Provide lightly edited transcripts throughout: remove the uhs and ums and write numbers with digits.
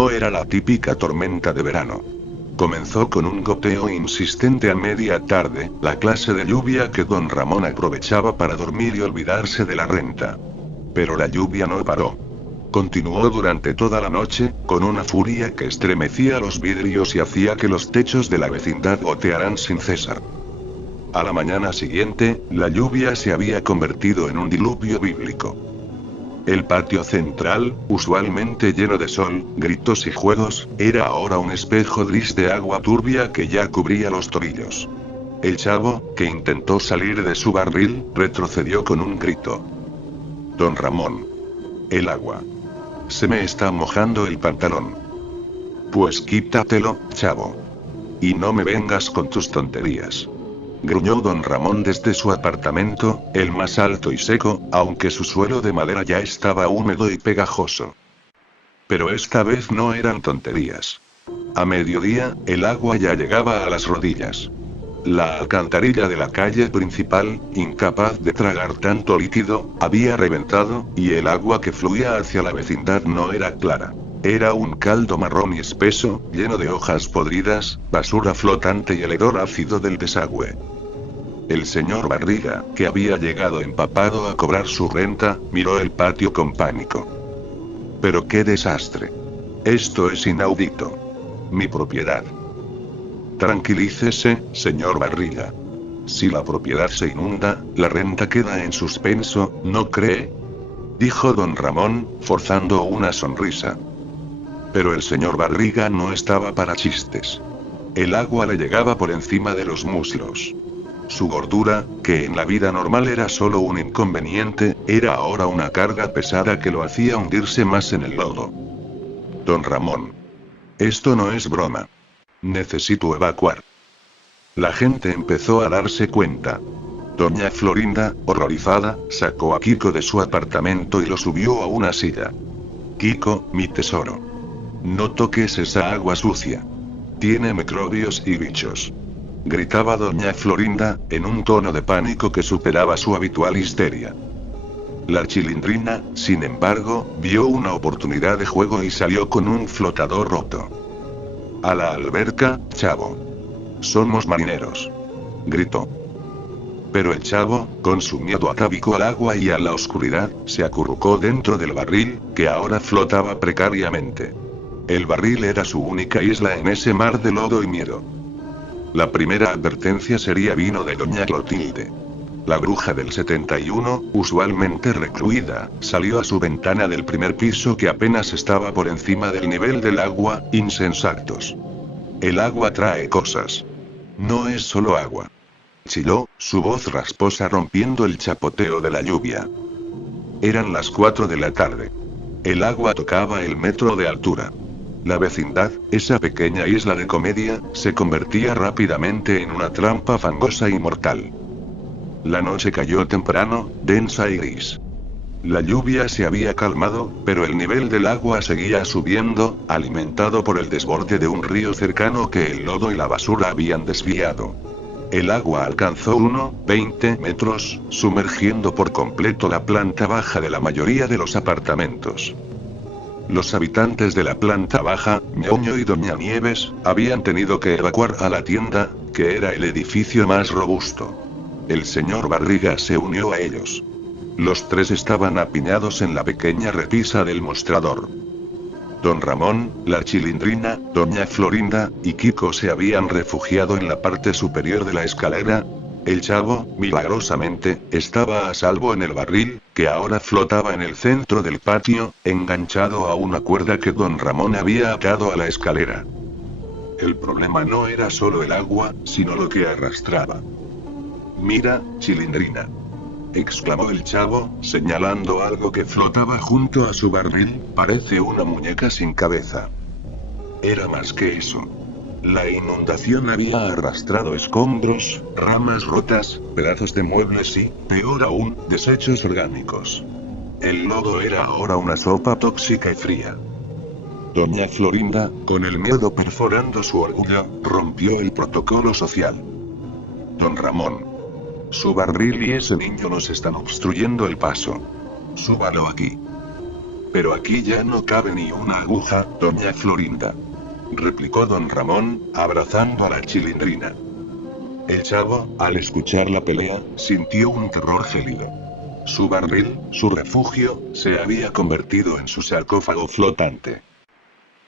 No era la típica tormenta de verano. Comenzó con un goteo insistente a media tarde, la clase de lluvia que don Ramón aprovechaba para dormir y olvidarse de la renta. Pero la lluvia no paró. Continuó durante toda la noche, con una furia que estremecía los vidrios y hacía que los techos de la vecindad gotearan sin cesar. A la mañana siguiente, la lluvia se había convertido en un diluvio bíblico. El patio central, usualmente lleno de sol, gritos y juegos, era ahora un espejo gris de agua turbia que ya cubría los tobillos. El chavo, que intentó salir de su barril, retrocedió con un grito. Don Ramón. El agua. Se me está mojando el pantalón. Pues quítatelo, chavo. Y no me vengas con tus tonterías. Gruñó don Ramón desde su apartamento, el más alto y seco, aunque su suelo de madera ya estaba húmedo y pegajoso. Pero esta vez no eran tonterías. A mediodía, el agua ya llegaba a las rodillas. La alcantarilla de la calle principal, incapaz de tragar tanto líquido, había reventado, y el agua que fluía hacia la vecindad no era clara. Era un caldo marrón y espeso, lleno de hojas podridas, basura flotante y el hedor ácido del desagüe. El señor Barriga, que había llegado empapado a cobrar su renta, miró el patio con pánico. Pero qué desastre. Esto es inaudito. Mi propiedad. Tranquilícese, señor Barriga. Si la propiedad se inunda, la renta queda en suspenso, ¿no cree? Dijo don Ramón, forzando una sonrisa. Pero el señor Barriga no estaba para chistes. El agua le llegaba por encima de los muslos. Su gordura, que en la vida normal era solo un inconveniente, era ahora una carga pesada que lo hacía hundirse más en el lodo. Don Ramón. Esto no es broma. Necesito evacuar. La gente empezó a darse cuenta. Doña Florinda, horrorizada, sacó a Kiko de su apartamento y lo subió a una silla. Kiko, mi tesoro. No toques esa agua sucia. Tiene microbios y bichos. Gritaba doña Florinda, en un tono de pánico que superaba su habitual histeria. La Chilindrina, sin embargo, vio una oportunidad de juego y salió con un flotador roto. A la alberca, chavo. Somos marineros. Gritó. Pero el chavo, con su miedo atávico al agua y a la oscuridad, se acurrucó dentro del barril, que ahora flotaba precariamente. El barril era su única isla en ese mar de lodo y miedo. La primera advertencia sería vino de doña Clotilde. La bruja del 71, usualmente recluida, salió a su ventana del primer piso que apenas estaba por encima del nivel del agua. Insensatos. El agua trae cosas. No es solo agua. Chilló, su voz rasposa rompiendo el chapoteo de la lluvia. Eran las 4 de la tarde. El agua tocaba el metro de altura. La vecindad, esa pequeña isla de comedia, se convertía rápidamente en una trampa fangosa y mortal. La noche cayó temprano, densa y gris. La lluvia se había calmado, pero el nivel del agua seguía subiendo, alimentado por el desborde de un río cercano que el lodo y la basura habían desviado. El agua alcanzó 20 metros, sumergiendo por completo la planta baja de la mayoría de los apartamentos. Los habitantes de la planta baja, Ñoño y Doña Nieves, habían tenido que evacuar a la tienda, que era el edificio más robusto. El señor Barriga se unió a ellos. Los tres estaban apiñados en la pequeña repisa del mostrador. Don Ramón, la Chilindrina, doña Florinda, y Kiko se habían refugiado en la parte superior de la escalera. El chavo, milagrosamente, estaba a salvo en el barril, que ahora flotaba en el centro del patio, enganchado a una cuerda que don Ramón había atado a la escalera. El problema no era solo el agua, sino lo que arrastraba. Mira, Chilindrina. Exclamó el chavo, señalando algo que flotaba junto a su barril. Parece una muñeca sin cabeza. Era más que eso. La inundación había arrastrado escombros, ramas rotas, pedazos de muebles y, peor aún, desechos orgánicos. El lodo era ahora una sopa tóxica y fría. Doña Florinda, con el miedo perforando su orgullo, rompió el protocolo social. Don Ramón. Su barril y ese niño nos están obstruyendo el paso. Súbalo aquí. Pero aquí ya no cabe ni una aguja, doña Florinda, replicó don Ramón, abrazando a la Chilindrina. El chavo, al escuchar la pelea, sintió un terror gélido. Su barril, su refugio, se había convertido en su sarcófago flotante.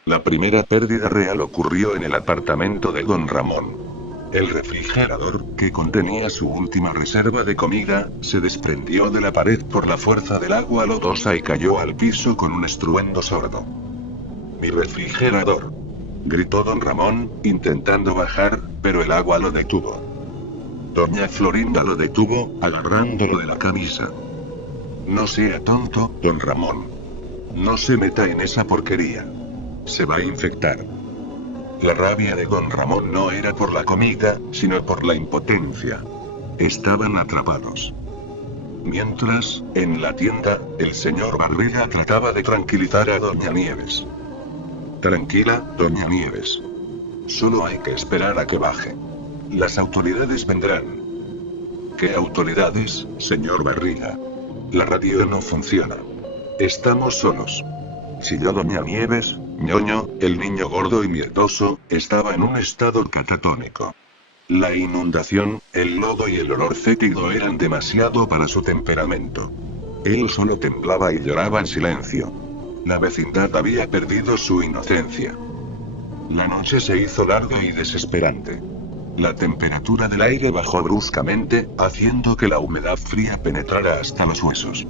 La primera pérdida real ocurrió en el apartamento de don Ramón. El refrigerador, que contenía su última reserva de comida, se desprendió de la pared por la fuerza del agua lodosa y cayó al piso con un estruendo sordo. ¡Mi refrigerador!, gritó don Ramón, intentando bajar, pero el agua lo detuvo. Doña Florinda lo detuvo, agarrándolo de la camisa. No sea tonto, don Ramón. No se meta en esa porquería. Se va a infectar. La rabia de don Ramón no era por la comida, sino por la impotencia. Estaban atrapados. Mientras, en la tienda, el señor Barriga trataba de tranquilizar a doña Nieves. Tranquila, doña Nieves. Solo hay que esperar a que baje. Las autoridades vendrán. ¿Qué autoridades, señor Barriga? La radio no funciona. Estamos solos. Chilló doña Nieves. Ñoño, el niño gordo y mierdoso, estaba en un estado catatónico. La inundación, el lodo y el olor fétido eran demasiado para su temperamento. Él solo temblaba y lloraba en silencio. La vecindad había perdido su inocencia. La noche se hizo larga y desesperante. La temperatura del aire bajó bruscamente, haciendo que la humedad fría penetrara hasta los huesos.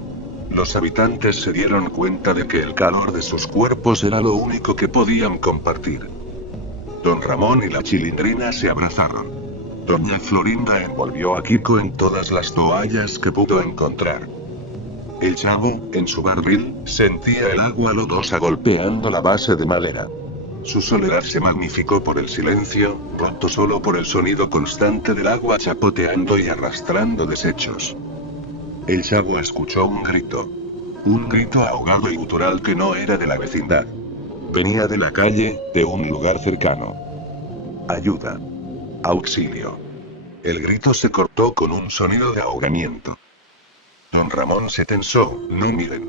Los habitantes se dieron cuenta de que el calor de sus cuerpos era lo único que podían compartir. Don Ramón y la Chilindrina se abrazaron. Doña Florinda envolvió a Kiko en todas las toallas que pudo encontrar. El chavo, en su barril, sentía el agua lodosa golpeando la base de madera. Su soledad se magnificó por el silencio, roto solo por el sonido constante del agua chapoteando y arrastrando desechos. El chavo escuchó un grito ahogado y gutural que no era de la vecindad. Venía de la calle, de un lugar cercano. Ayuda. Auxilio. El grito se cortó con un sonido de ahogamiento. Don Ramón se tensó. No miren.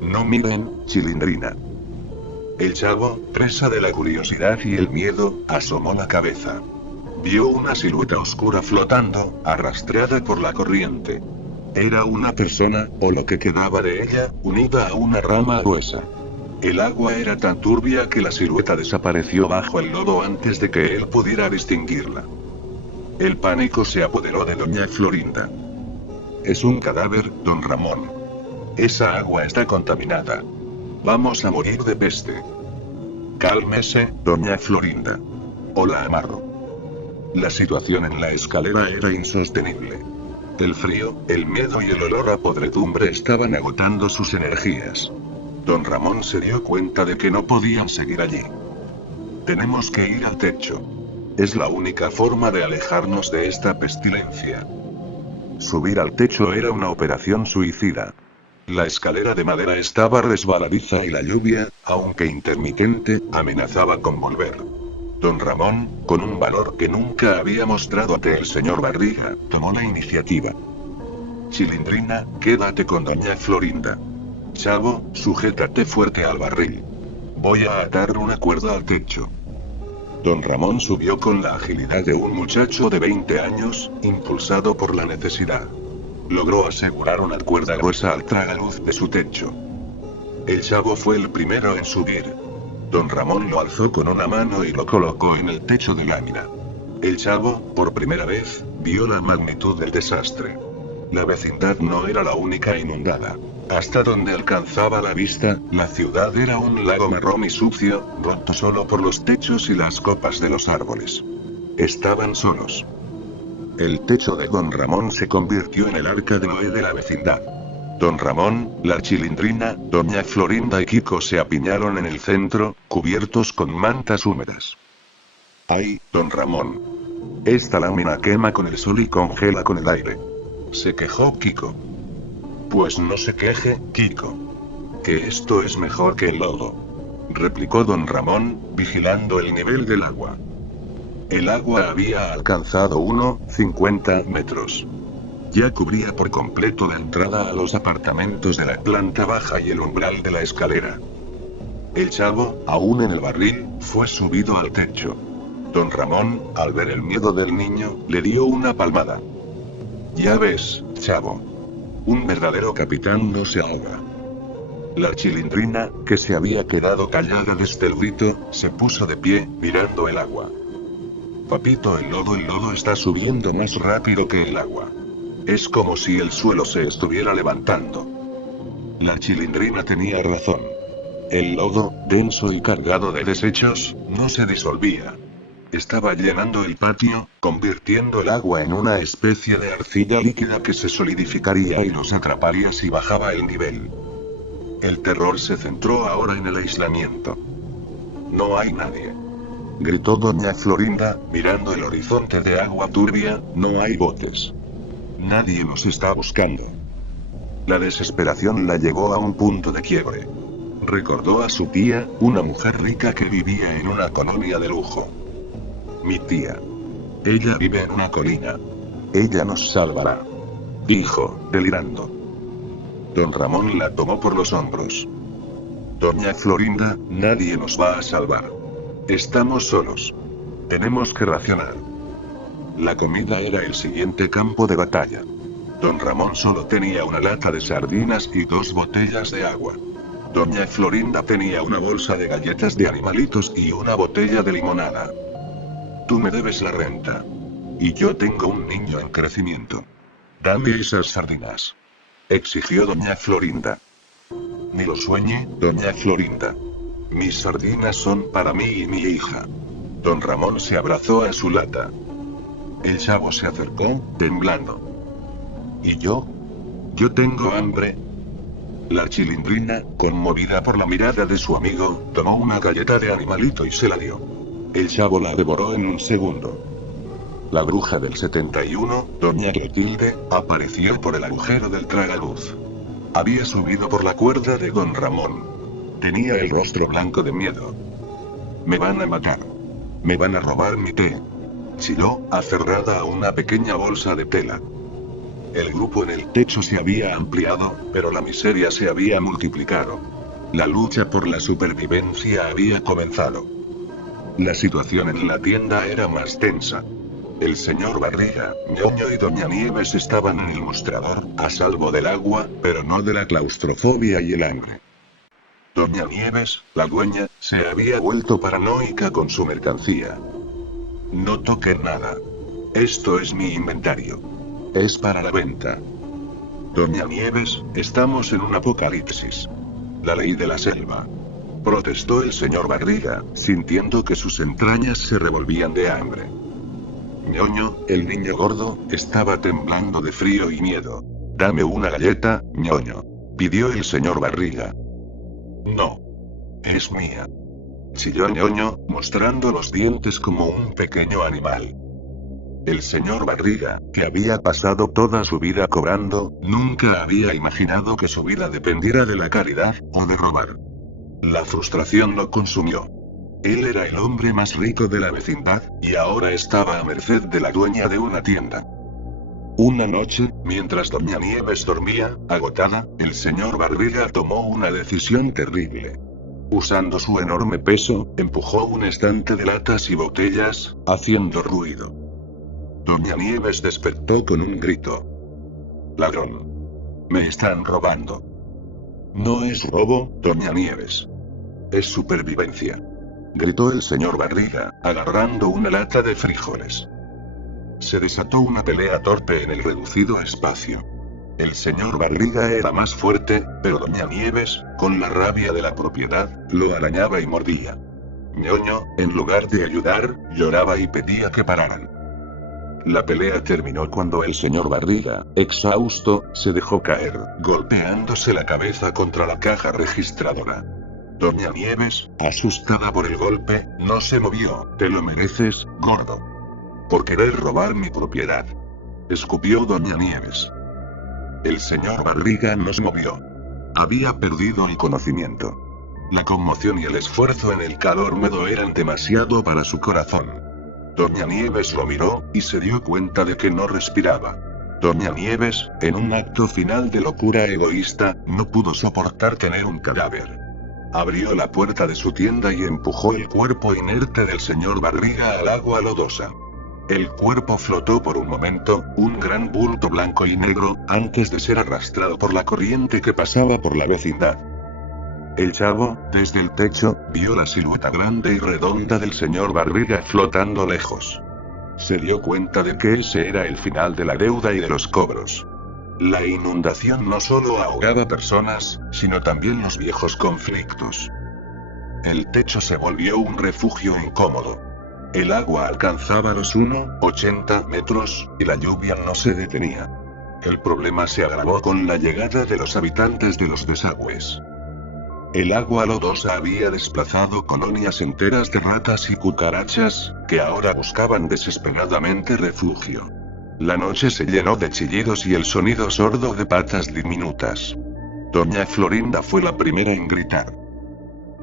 No miren, Chilindrina. El chavo, presa de la curiosidad y el miedo, asomó la cabeza. Vio una silueta oscura flotando, arrastrada por la corriente. Era una persona, o lo que quedaba de ella, unida a una rama gruesa. El agua era tan turbia que la silueta desapareció bajo el lodo antes de que él pudiera distinguirla. El pánico se apoderó de doña Florinda. Es un cadáver, don Ramón. Esa agua está contaminada. Vamos a morir de peste. Cálmese, doña Florinda. O la amarro. La situación en la escalera era insostenible. El frío, el miedo y el olor a podredumbre estaban agotando sus energías. Don Ramón se dio cuenta de que no podían seguir allí. Tenemos que ir al techo. Es la única forma de alejarnos de esta pestilencia. Subir al techo era una operación suicida. La escalera de madera estaba resbaladiza y la lluvia, aunque intermitente, amenazaba con volver. Don Ramón, con un valor que nunca había mostrado ante el señor Barriga, tomó la iniciativa. Chilindrina, quédate con doña Florinda. Chavo, sujétate fuerte al barril. Voy a atar una cuerda al techo. Don Ramón subió con la agilidad de un muchacho de 20 años, impulsado por la necesidad. Logró asegurar una cuerda gruesa al tragaluz de su techo. El chavo fue el primero en subir. Don Ramón lo alzó con una mano y lo colocó en el techo de lámina. El chavo, por primera vez, vio la magnitud del desastre. La vecindad no era la única inundada. Hasta donde alcanzaba la vista, la ciudad era un lago marrón y sucio, roto solo por los techos y las copas de los árboles. Estaban solos. El techo de don Ramón se convirtió en el arca de Noé de la vecindad. Don Ramón, la Chilindrina, doña Florinda y Kiko se apiñaron en el centro, cubiertos con mantas húmedas. ¡Ay, don Ramón! Esta lámina quema con el sol y congela con el aire. Se quejó Kiko. Pues no se queje, Kiko. Que esto es mejor que el lodo. Replicó don Ramón, vigilando el nivel del agua. El agua había alcanzado 1,50 metros. ya cubría por completo la entrada a los apartamentos de la planta baja y el umbral de la escalera. El chavo, aún en el barril, fue subido al techo. Don Ramón, al ver el miedo del niño, le dio una palmada. Ya ves, chavo. Un verdadero capitán no se ahoga. La Chilindrina, que se había quedado callada desde el grito, se puso de pie, mirando el agua. Papito, el lodo está subiendo más rápido que el agua. Es como si el suelo se estuviera levantando. La Chilindrina tenía razón. El lodo, denso y cargado de desechos, no se disolvía. Estaba llenando el patio, convirtiendo el agua en una especie de arcilla líquida que se solidificaría y los atraparía si bajaba el nivel. El terror se centró ahora en el aislamiento. No hay nadie. Gritó doña Florinda, mirando el horizonte de agua turbia, no hay botes. Nadie nos está buscando. La desesperación la llevó a un punto de quiebre. Recordó a su tía, una mujer rica que vivía en una colonia de lujo. Mi tía. Ella vive en una colina. Ella nos salvará. Dijo, delirando. Don Ramón la tomó por los hombros. Doña Florinda, nadie nos va a salvar. Estamos solos. Tenemos que racionar. La comida era el siguiente campo de batalla. Don Ramón solo tenía una lata de sardinas y 2 botellas de agua. Doña Florinda tenía una bolsa de galletas de animalitos y una botella de limonada. Tú me debes la renta. Y yo tengo un niño en crecimiento. Dame esas sardinas. Exigió doña Florinda. Ni lo sueñe, doña Florinda. Mis sardinas son para mí y mi hija. Don Ramón se abrazó a su lata. El chavo se acercó, temblando. ¿Y yo? Yo tengo hambre. La Chilindrina, conmovida por la mirada de su amigo, tomó una galleta de animalito y se la dio. El chavo la devoró en un segundo. La bruja del 71, doña Clotilde, apareció por el agujero del tragaluz. Había subido por la cuerda de don Ramón. Tenía el rostro blanco de miedo. Me van a matar. Me van a robar mi té. Chilló, aferrada a una pequeña bolsa de tela. El grupo en el techo se había ampliado, pero la miseria se había multiplicado. La lucha por la supervivencia había comenzado. La situación en la tienda era más tensa. El señor Barriga, Ñoño y doña Nieves estaban en el mostrador, a salvo del agua, pero no de la claustrofobia y el hambre. Doña Nieves, la dueña, se había vuelto paranoica con su mercancía. No toquen nada. Esto es mi inventario. Es para la venta. Doña Nieves, estamos en un apocalipsis. La ley de la selva. Protestó el señor Barriga, sintiendo que sus entrañas se revolvían de hambre. Ñoño, el niño gordo, estaba temblando de frío y miedo. Dame una galleta, Ñoño. Pidió el señor Barriga. No. Es mía. Chilló Ñoño, mostrando los dientes como un pequeño animal. El señor Barriga, que había pasado toda su vida cobrando, nunca había imaginado que su vida dependiera de la caridad, o de robar. La frustración lo consumió. Él era el hombre más rico de la vecindad, y ahora estaba a merced de la dueña de una tienda. Una noche, mientras doña Nieves dormía, agotada, el señor Barriga tomó una decisión terrible. Usando su enorme peso, empujó un estante de latas y botellas, haciendo ruido. Doña Nieves despertó con un grito. Ladrón. Me están robando. No es robo, doña Nieves. Es supervivencia. Gritó el señor Barriga, agarrando una lata de frijoles. Se desató una pelea torpe en el reducido espacio. El señor Barriga era más fuerte, pero doña Nieves, con la rabia de la propiedad, lo arañaba y mordía. Ñoño, en lugar de ayudar, lloraba y pedía que pararan. La pelea terminó cuando el señor Barriga, exhausto, se dejó caer, golpeándose la cabeza contra la caja registradora. Doña Nieves, asustada por el golpe, no se movió. Te lo mereces, gordo. Por querer robar mi propiedad. Escupió doña Nieves. El señor Barriga no se movió. Había perdido el conocimiento. La conmoción y el esfuerzo en el calor húmedo eran demasiado para su corazón. Doña Nieves lo miró, y se dio cuenta de que no respiraba. Doña Nieves, en un acto final de locura egoísta, no pudo soportar tener un cadáver. Abrió la puerta de su tienda y empujó el cuerpo inerte del señor Barriga al agua lodosa. El cuerpo flotó por un momento, un gran bulto blanco y negro, antes de ser arrastrado por la corriente que pasaba por la vecindad. El chavo, desde el techo, vio la silueta grande y redonda del señor Barriga flotando lejos. Se dio cuenta de que ese era el final de la deuda y de los cobros. La inundación no solo ahogaba personas, sino también los viejos conflictos. El techo se volvió un refugio incómodo. El agua alcanzaba los 1,80 metros, y la lluvia no se detenía. El problema se agravó con la llegada de los habitantes de los desagües. El agua lodosa había desplazado colonias enteras de ratas y cucarachas, que ahora buscaban desesperadamente refugio. La noche se llenó de chillidos y el sonido sordo de patas diminutas. Doña Florinda fue la primera en gritar.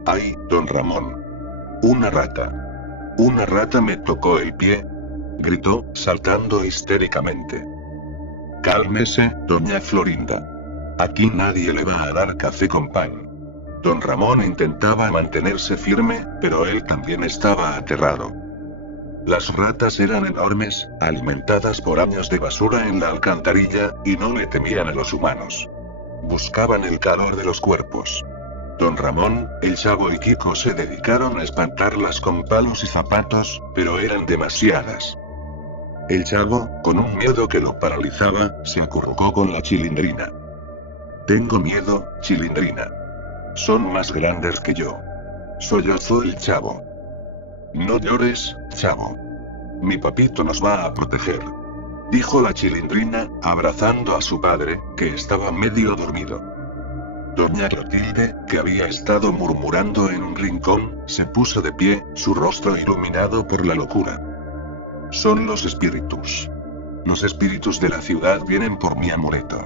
¡Ay, don Ramón! ¡Una rata! ¡Una rata me tocó el pie!, gritó, saltando histéricamente. Cálmese, doña Florinda. Aquí nadie le va a dar café con pan. Don Ramón intentaba mantenerse firme, pero él también estaba aterrado. Las ratas eran enormes, alimentadas por años de basura en la alcantarilla, y no le temían a los humanos. Buscaban el calor de los cuerpos. Don Ramón, el chavo y Kiko se dedicaron a espantarlas con palos y zapatos, pero eran demasiadas. El chavo, con un miedo que lo paralizaba, se acurrucó con la Chilindrina. Tengo miedo, Chilindrina. Son más grandes que yo. Sollozó el chavo. No llores, chavo. Mi papito nos va a proteger, dijo la Chilindrina, abrazando a su padre, que estaba medio dormido. Doña Clotilde, que había estado murmurando en un rincón, se puso de pie, su rostro iluminado por la locura. Son los espíritus. Los espíritus de la ciudad vienen por mi amuleto,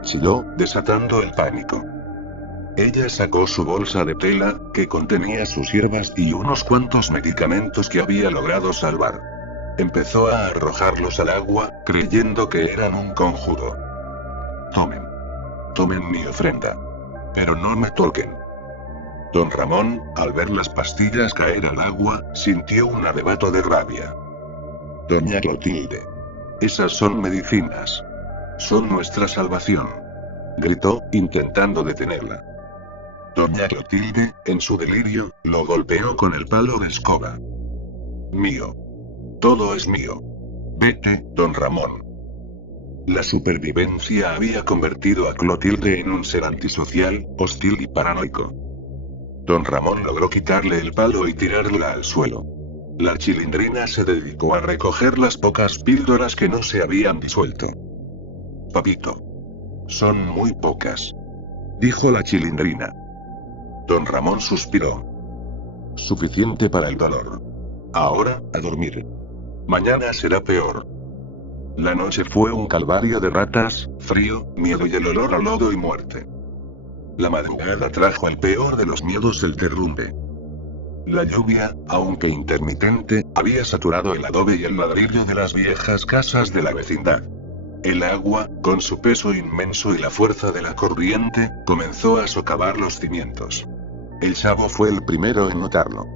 chilló, desatando el pánico. Ella sacó su bolsa de tela, que contenía sus hierbas y unos cuantos medicamentos que había logrado salvar. Empezó a arrojarlos al agua, creyendo que eran un conjuro. Tomen. Tomen mi ofrenda. Pero no me toquen. Don Ramón, al ver las pastillas caer al agua, sintió un arrebato de rabia. Doña Clotilde. Esas son medicinas. Son nuestra salvación, gritó, intentando detenerla. Doña Clotilde, en su delirio, lo golpeó con el palo de escoba. Mío. Todo es mío. Vete, don Ramón. La supervivencia había convertido a Clotilde en un ser antisocial, hostil y paranoico. Don Ramón logró quitarle el palo y tirarla al suelo. La Chilindrina se dedicó a recoger las pocas píldoras que no se habían disuelto. Papito. Son muy pocas, dijo la Chilindrina. Don Ramón suspiró. Suficiente para el dolor. Ahora, a dormir. Mañana será peor. La noche fue un calvario de ratas, frío, miedo y el olor a lodo y muerte. La madrugada trajo el peor de los miedos, el derrumbe. La lluvia, aunque intermitente, había saturado el adobe y el ladrillo de las viejas casas de la vecindad. El agua, con su peso inmenso y la fuerza de la corriente, comenzó a socavar los cimientos. El chavo fue el primero en notarlo.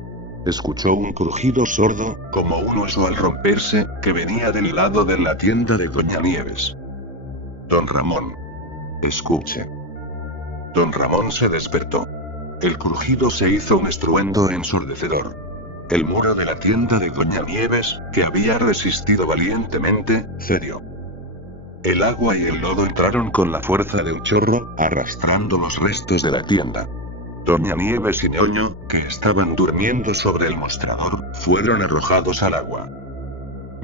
Escuchó un crujido sordo, como un hueso al romperse, que venía del lado de la tienda de Doña Nieves. Don Ramón. Escuche. Don Ramón se despertó. El crujido se hizo un estruendo ensordecedor. El muro de la tienda de Doña Nieves, que había resistido valientemente, cedió. El agua y el lodo entraron con la fuerza de un chorro, arrastrando los restos de la tienda. Doña Nieves y Ñoño, que estaban durmiendo sobre el mostrador, fueron arrojados al agua.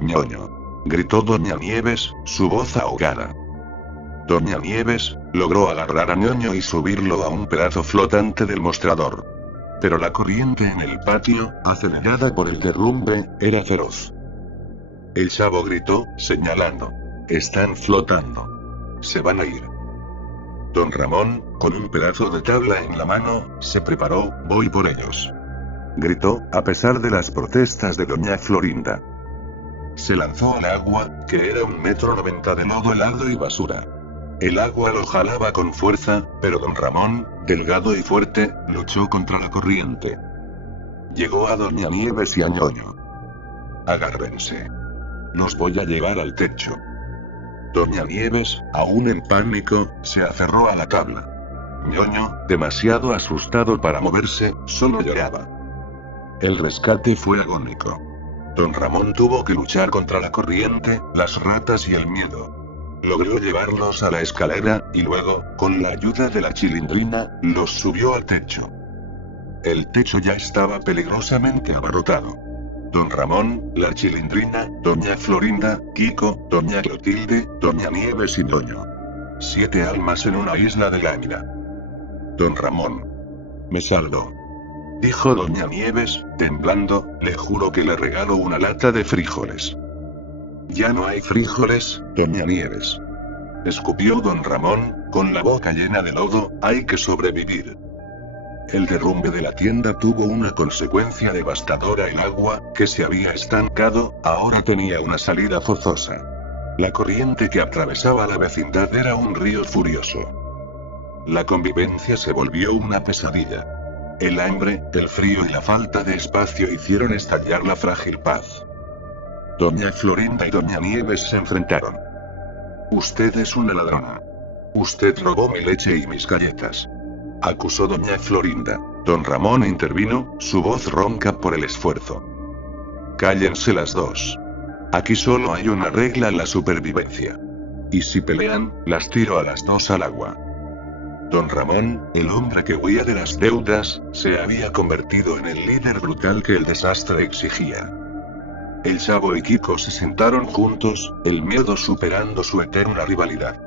Ñoño. Gritó Doña Nieves, su voz ahogada. Doña Nieves logró agarrar a Ñoño y subirlo a un pedazo flotante del mostrador. Pero la corriente en el patio, acelerada por el derrumbe, era feroz. El chavo gritó, señalando. Están flotando. Se van a ir. Don Ramón, con un pedazo de tabla en la mano, se preparó. Voy por ellos, gritó, a pesar de las protestas de Doña Florinda. se lanzó al agua, que era 1,90 m de lodo helado y basura. El agua lo jalaba con fuerza, pero don Ramón, delgado y fuerte, luchó contra la corriente. Llegó a Doña Nieves y a Ñoño. Agárrense. Los voy a llevar al techo. Doña Nieves, aún en pánico, se aferró a la tabla. Ñoño, demasiado asustado para moverse, solo lloraba. El rescate fue agónico. Don Ramón tuvo que luchar contra la corriente, las ratas y el miedo. Logró llevarlos a la escalera, y luego, con la ayuda de la Chilindrina, los subió al techo. El techo ya estaba peligrosamente abarrotado. Don Ramón, la Chilindrina, Doña Florinda, Kiko, Doña Clotilde, Doña Nieves y Ñoño. 7 almas en una isla de lámina. Don Ramón. Me salvo. Dijo Doña Nieves, temblando, le juro que le regalo una lata de frijoles. Ya no hay frijoles, Doña Nieves. Escupió don Ramón, con la boca llena de lodo, hay que sobrevivir. El derrumbe de la tienda tuvo una consecuencia devastadora. El agua, que se había estancado, ahora tenía una salida forzosa. La corriente que atravesaba la vecindad era un río furioso. La convivencia se volvió una pesadilla. El hambre, el frío y la falta de espacio hicieron estallar la frágil paz. Doña Florinda y Doña Nieves se enfrentaron. Usted es una ladrona. Usted robó mi leche y mis galletas. Acusó Doña Florinda. Don Ramón intervino, su voz ronca por el esfuerzo. Cállense las dos. Aquí solo hay una regla: la supervivencia. Y si pelean, las tiro a las dos al agua. Don Ramón, el hombre que huía de las deudas, se había convertido en el líder brutal que el desastre exigía. El Chavo y Kiko se sentaron juntos, el miedo superando su eterna rivalidad.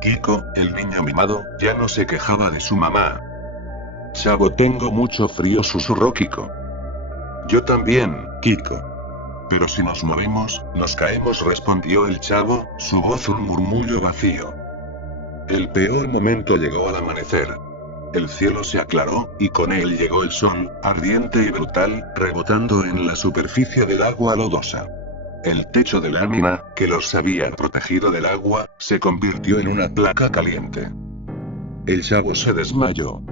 Kiko, el niño mimado, ya no se quejaba de su mamá. Chavo, tengo mucho frío, susurró Kiko. Yo también, Kiko. Pero si nos movemos, nos caemos, respondió el Chavo, su voz un murmullo vacío. El peor momento llegó al amanecer. El cielo se aclaró, y con él llegó el sol, ardiente y brutal, rebotando en la superficie del agua lodosa. El techo de lámina, que los había protegido del agua, se convirtió en una placa caliente. El Chavo se desmayó.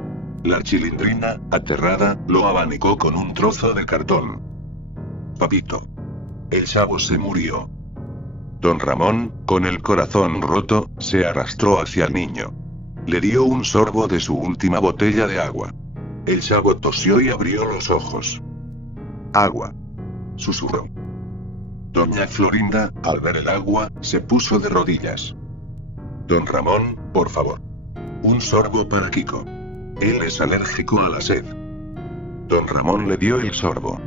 La Chilindrina, aterrada, lo abanicó con un trozo de cartón. Papito. El Chavo se murió. Don Ramón, con el corazón roto, se arrastró hacia el niño. Le dio un sorbo de su última botella de agua. El Chavo tosió y abrió los ojos. Agua. Susurró. Doña Florinda, al ver el agua, se puso de rodillas. Don Ramón, por favor. Un sorbo para Kiko. Él es alérgico a la sed. Don Ramón le dio el sorbo.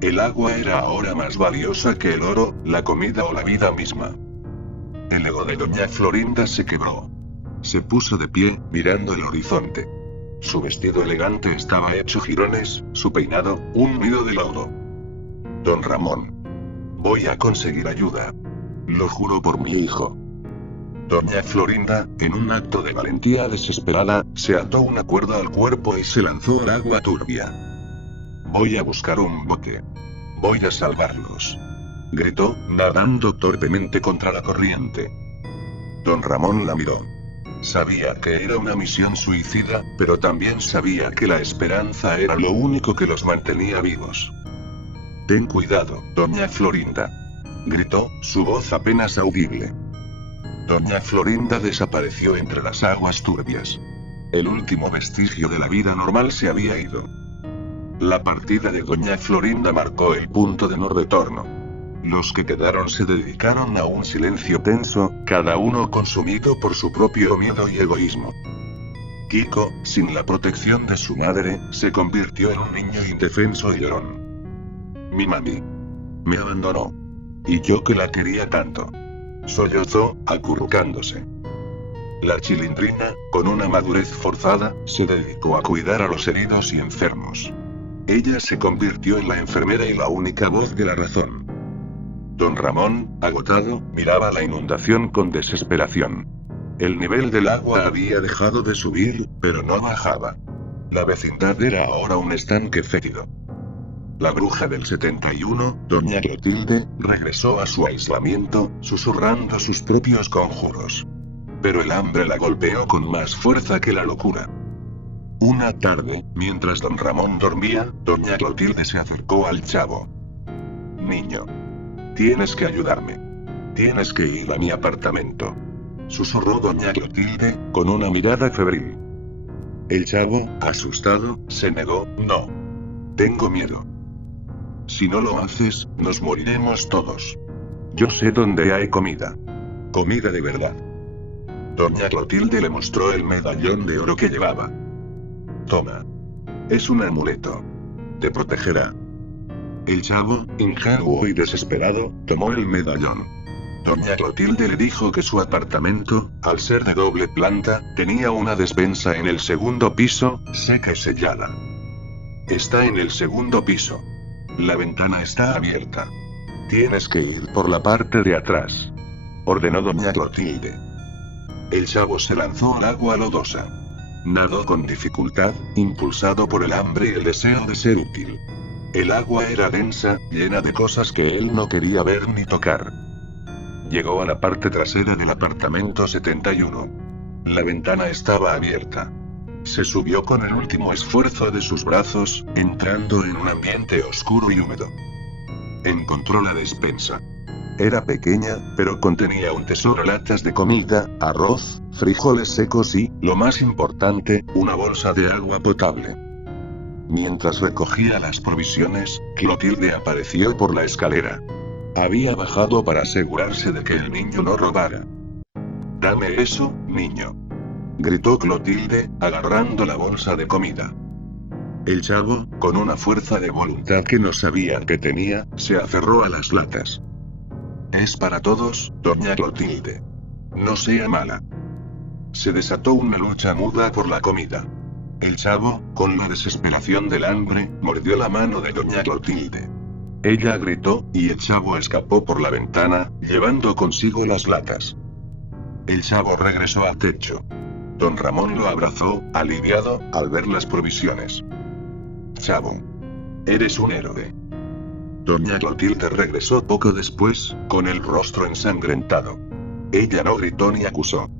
El agua era ahora más valiosa que el oro, la comida o la vida misma. El ego de Doña Florinda se quebró. Se puso de pie, mirando el horizonte. Su vestido elegante estaba hecho jirones, su peinado, un nido de lodo. Don Ramón. Voy a conseguir ayuda. Lo juro por mi hijo. Doña Florinda, en un acto de valentía desesperada, se ató una cuerda al cuerpo y se lanzó al agua turbia. Voy a buscar un bote. Voy a salvarlos. Gritó, nadando torpemente contra la corriente. Don Ramón la miró. Sabía que era una misión suicida, pero también sabía que la esperanza era lo único que los mantenía vivos. Ten cuidado, Doña Florinda. Gritó, su voz apenas audible. Doña Florinda desapareció entre las aguas turbias. El último vestigio de la vida normal se había ido. La partida de Doña Florinda marcó el punto de no retorno. Los que quedaron se dedicaron a un silencio tenso, cada uno consumido por su propio miedo y egoísmo. Kiko, sin la protección de su madre, se convirtió en un niño indefenso y llorón. Mi mami. Me abandonó. Y yo que la quería tanto. Sollozó, acurrucándose. La Chilindrina, con una madurez forzada, se dedicó a cuidar a los heridos y enfermos. Ella se convirtió en la enfermera y la única voz de la razón. Don Ramón, agotado, miraba la inundación con desesperación. El nivel del agua había dejado de subir, pero no bajaba. La vecindad era ahora un estanque fétido. La bruja del 71, doña Clotilde, regresó a su aislamiento, susurrando sus propios conjuros. Pero el hambre la golpeó con más fuerza que la locura. Una tarde, mientras don Ramón dormía, doña Clotilde se acercó al chavo. Niño. Tienes que ayudarme. Tienes que ir a mi apartamento. Susurró doña Clotilde, con una mirada febril. El chavo, asustado, se negó. No. Tengo miedo. Si no lo haces, nos moriremos todos. Yo sé dónde hay comida. Comida de verdad. Doña Clotilde le mostró el medallón de oro que llevaba. Toma. Es un amuleto. Te protegerá. El chavo, ingenuo y desesperado, tomó el medallón. Doña Clotilde le dijo que su apartamento, al ser de doble planta, tenía una despensa en el segundo piso, seca y sellada. Está en el segundo piso. La ventana está abierta. Tienes que ir por la parte de atrás. Ordenó doña Clotilde. El chavo se lanzó al agua lodosa. Nadó con dificultad, impulsado por el hambre y el deseo de ser útil. El agua era densa, llena de cosas que él no quería ver ni tocar. Llegó a la parte trasera del apartamento 71. La ventana estaba abierta. Se subió con el último esfuerzo de sus brazos, entrando en un ambiente oscuro y húmedo. Encontró la despensa. Era pequeña, pero contenía un tesoro: latas de comida, arroz, frijoles secos y, lo más importante, una bolsa de agua potable. Mientras recogía las provisiones, Clotilde apareció por la escalera. Había bajado para asegurarse de que el niño no robara. «Dame eso, niño», gritó Clotilde, agarrando la bolsa de comida. El chavo, con una fuerza de voluntad que no sabía que tenía, se aferró a las latas. «Es para todos, doña Clotilde. No sea mala». Se desató una lucha muda por la comida. El chavo, con la desesperación del hambre, mordió la mano de doña Clotilde. Ella gritó, y el chavo escapó por la ventana, llevando consigo las latas. El chavo regresó al techo. Don Ramón lo abrazó, aliviado, al ver las provisiones. «Chavo. Eres un héroe». Doña Clotilde regresó poco después, con el rostro ensangrentado. Ella no gritó ni acusó.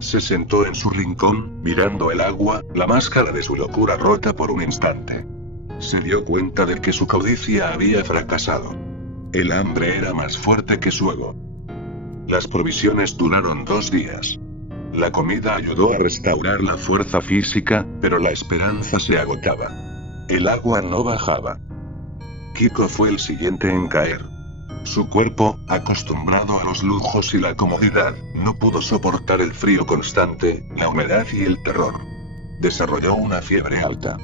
Se sentó en su rincón, mirando el agua, la máscara de su locura rota por un instante. Se dio cuenta de que su codicia había fracasado. El hambre era más fuerte que su ego. Las provisiones duraron 2 días. La comida ayudó a restaurar la fuerza física, pero la esperanza se agotaba. El agua no bajaba. Kiko fue el siguiente en caer. Su cuerpo, acostumbrado a los lujos y la comodidad, no pudo soportar el frío constante, la humedad y el terror. Desarrolló una fiebre alta.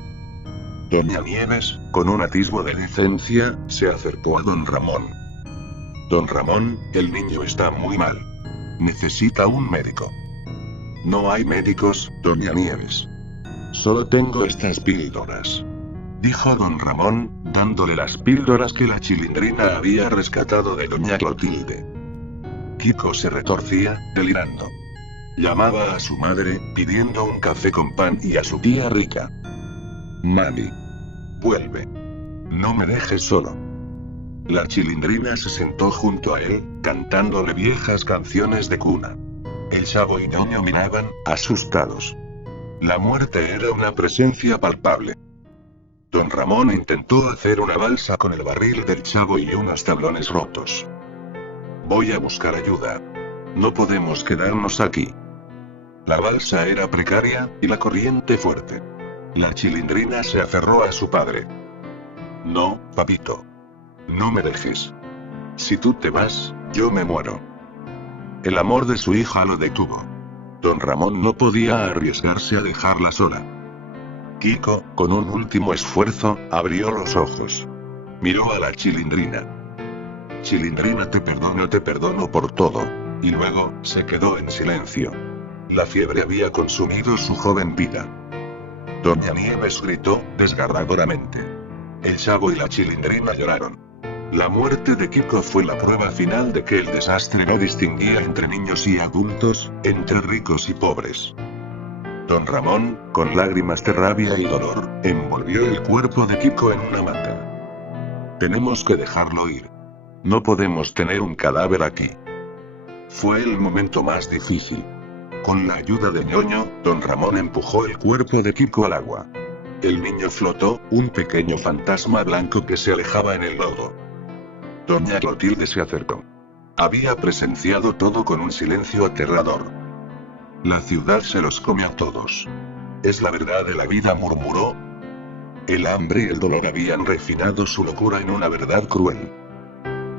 Doña Nieves, con un atisbo de decencia, se acercó a don Ramón. «Don Ramón, el niño está muy mal. Necesita un médico». «No hay médicos, doña Nieves. Solo tengo estas píldoras», dijo don Ramón, dándole las píldoras que la Chilindrina había rescatado de doña Clotilde. Kiko se retorcía, delirando. Llamaba a su madre, pidiendo un café con pan, y a su tía Rica. «Mami. Vuelve. No me dejes solo». La Chilindrina se sentó junto a él, cantándole viejas canciones de cuna. El chavo y ñoño miraban, asustados. La muerte era una presencia palpable. Don Ramón intentó hacer una balsa con el barril del chavo y unos tablones rotos. «Voy a buscar ayuda. No podemos quedarnos aquí». La balsa era precaria, y la corriente fuerte. La Chilindrina se aferró a su padre. «No, papito. No me dejes. Si tú te vas, yo me muero». El amor de su hija lo detuvo. Don Ramón no podía arriesgarse a dejarla sola. Kiko, con un último esfuerzo, abrió los ojos. Miró a la Chilindrina. «Chilindrina, te perdono por todo». Y luego, se quedó en silencio. La fiebre había consumido su joven vida. Doña Nieves gritó, desgarradoramente. El chavo y la Chilindrina lloraron. La muerte de Kiko fue la prueba final de que el desastre no distinguía entre niños y adultos, entre ricos y pobres. Don Ramón, con lágrimas de rabia y dolor, envolvió el cuerpo de Kiko en una manta. Tenemos que dejarlo ir. No podemos tener un cadáver aquí. Fue el momento más difícil. Con la ayuda de ñoño, don Ramón empujó el cuerpo de Kiko al agua. El niño flotó, un pequeño fantasma blanco que se alejaba en el lodo. Doña Clotilde se acercó. Había presenciado todo con un silencio aterrador. La ciudad se los come a todos. Es la verdad de la vida, murmuró. El hambre y el dolor habían refinado su locura en una verdad cruel.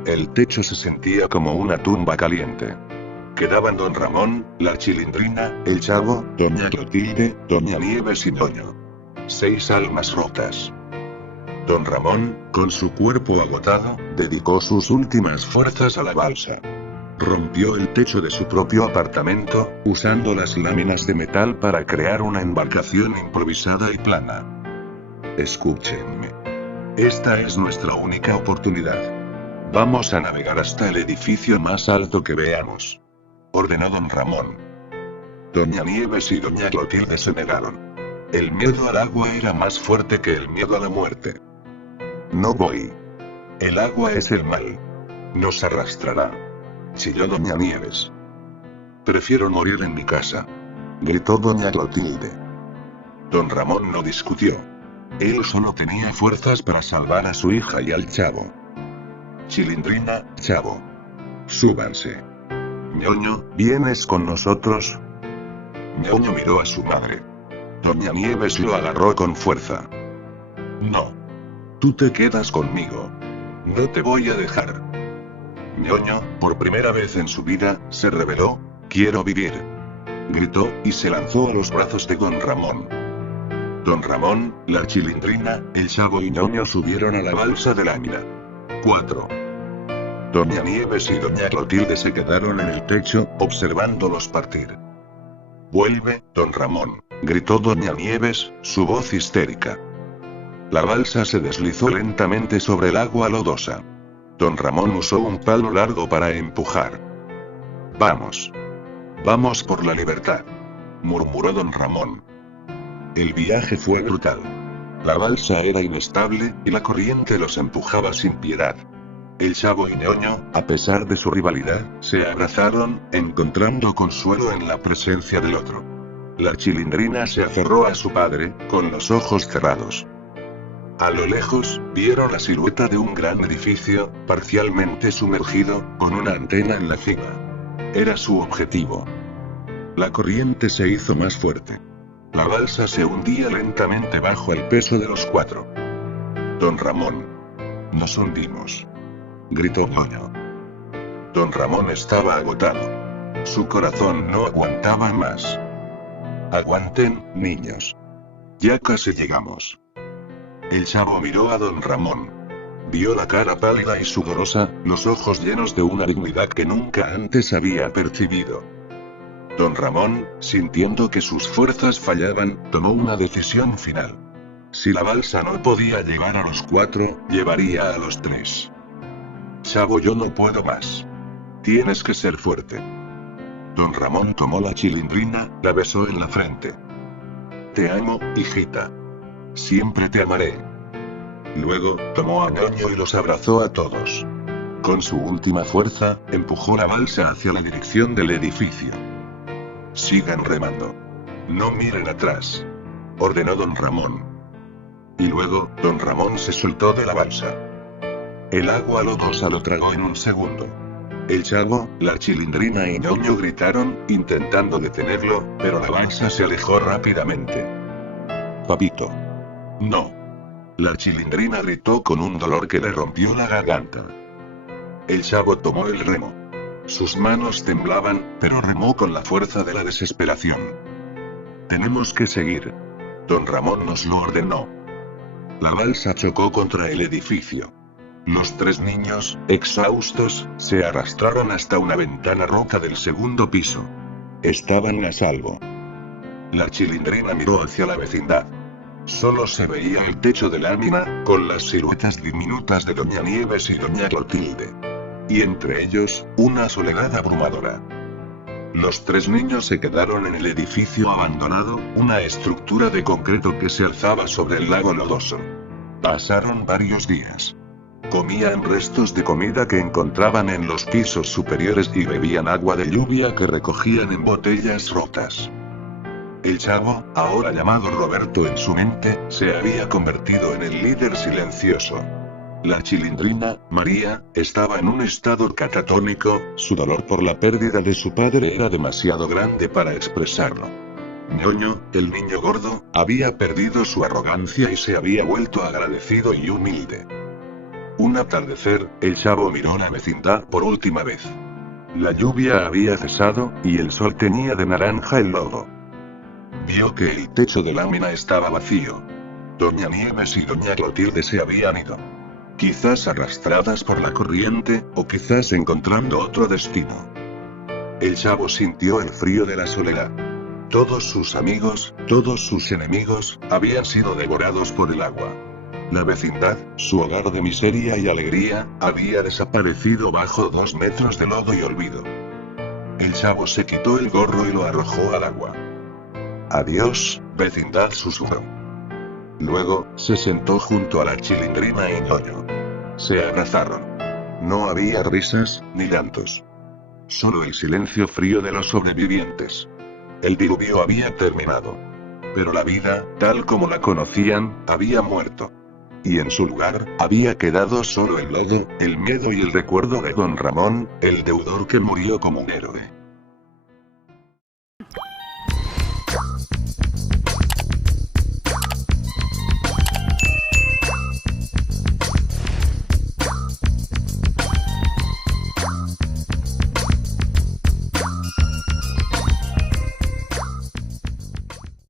El techo se sentía como una tumba caliente. Quedaban don Ramón, la Chilindrina, el Chavo, doña Clotilde, doña Nieves y ñoño. 6 almas rotas. Don Ramón, con su cuerpo agotado, dedicó sus últimas fuerzas a la balsa. Rompió el techo de su propio apartamento, usando las láminas de metal para crear una embarcación improvisada y plana. Escúchenme. Esta es nuestra única oportunidad. Vamos a navegar hasta el edificio más alto que veamos, ordenó don Ramón. Doña Nieves y doña Clotilde se negaron. El miedo al agua era más fuerte que el miedo a la muerte. No voy. El agua es el mal. Nos arrastrará, chilló doña Nieves. Prefiero morir en mi casa, gritó doña Clotilde. Don Ramón no discutió. Él solo tenía fuerzas para salvar a su hija y al Chavo. Chilindrina, Chavo. Súbanse. ñoño, ¿vienes con nosotros? ñoño miró a su madre. Doña Nieves lo agarró con fuerza. No. Tú te quedas conmigo. No te voy a dejar. ñoño, por primera vez en su vida, se rebeló. Quiero vivir. Gritó, y se lanzó a los brazos de don Ramón. Don Ramón, la Chilindrina, el Chavo y ñoño subieron a la balsa de lámina. 4. Doña Nieves y doña Clotilde se quedaron en el techo, observándolos partir. Vuelve, don Ramón, gritó doña Nieves, su voz histérica. La balsa se deslizó lentamente sobre el agua lodosa. Don Ramón usó un palo largo para empujar. Vamos. Vamos por la libertad, murmuró don Ramón. El viaje fue brutal. La balsa era inestable, y la corriente los empujaba sin piedad. El Chavo y ñoño, a pesar de su rivalidad, se abrazaron, encontrando consuelo en la presencia del otro. La Chilindrina se aferró a su padre, con los ojos cerrados. A lo lejos, vieron la silueta de un gran edificio, parcialmente sumergido, con una antena en la cima. Era su objetivo. La corriente se hizo más fuerte. La balsa se hundía lentamente bajo el peso de los 4. Don Ramón. Nos hundimos, gritó ñoño. Don Ramón estaba agotado. Su corazón no aguantaba más. Aguanten, niños. Ya casi llegamos. El Chavo miró a don Ramón. Vio la cara pálida y sudorosa, los ojos llenos de una dignidad que nunca antes había percibido. Don Ramón, sintiendo que sus fuerzas fallaban, tomó una decisión final. Si la balsa no podía llevar a los 4, llevaría a los 3. Chavo, yo no puedo más. Tienes que ser fuerte. Don Ramón tomó la Chilindrina, la besó en la frente. Te amo, hijita. Siempre te amaré. Luego, tomó a ñoño y los abrazó a todos. Con su última fuerza, empujó la balsa hacia la dirección del edificio. Sigan remando. No miren atrás, ordenó don Ramón. Y luego, don Ramón se soltó de la balsa. El agua lodosa lo tragó en un segundo. El Chavo, la Chilindrina y ñoño gritaron, intentando detenerlo, pero la balsa se alejó rápidamente. Papito. No. La Chilindrina gritó con un dolor que le rompió la garganta. El Chavo tomó el remo. Sus manos temblaban, pero remó con la fuerza de la desesperación. Tenemos que seguir. Don Ramón nos lo ordenó. La balsa chocó contra el edificio. Los 3 niños, exhaustos, se arrastraron hasta una ventana rota del segundo piso. Estaban a salvo. La Chilindrina miró hacia la vecindad. Solo se veía el techo de lámina, con las siluetas diminutas de doña Nieves y doña Clotilde. Y entre ellos, una soledad abrumadora. Los 3 niños se quedaron en el edificio abandonado, una estructura de concreto que se alzaba sobre el lago lodoso. Pasaron varios días. Comían restos de comida que encontraban en los pisos superiores y bebían agua de lluvia que recogían en botellas rotas. El chavo, ahora llamado Roberto en su mente, se había convertido en el líder silencioso. La chilindrina, María, estaba en un estado catatónico, su dolor por la pérdida de su padre era demasiado grande para expresarlo. Ñoño, el niño gordo, había perdido su arrogancia y se había vuelto agradecido y humilde. Un atardecer, el chavo miró la vecindad por última vez. La lluvia había cesado, y el sol tenía de naranja el lodo. Vio que el techo de lámina estaba vacío. Doña Nieves y Doña Clotilde se habían ido. Quizás arrastradas por la corriente, o quizás encontrando otro destino. El chavo sintió el frío de la soledad. Todos sus amigos, todos sus enemigos, habían sido devorados por el agua. La vecindad, su hogar de miseria y alegría, había desaparecido bajo 2 metros de lodo y olvido. El chavo se quitó el gorro y lo arrojó al agua. Adiós, vecindad, susurró. Luego, se sentó junto a la chilindrina y Ñoño. Se abrazaron. No había risas, ni llantos. Solo el silencio frío de los sobrevivientes. El diluvio había terminado. Pero la vida, tal como la conocían, había muerto. Y en su lugar, había quedado solo el lodo, el miedo y el recuerdo de don Ramón, el deudor que murió como un héroe.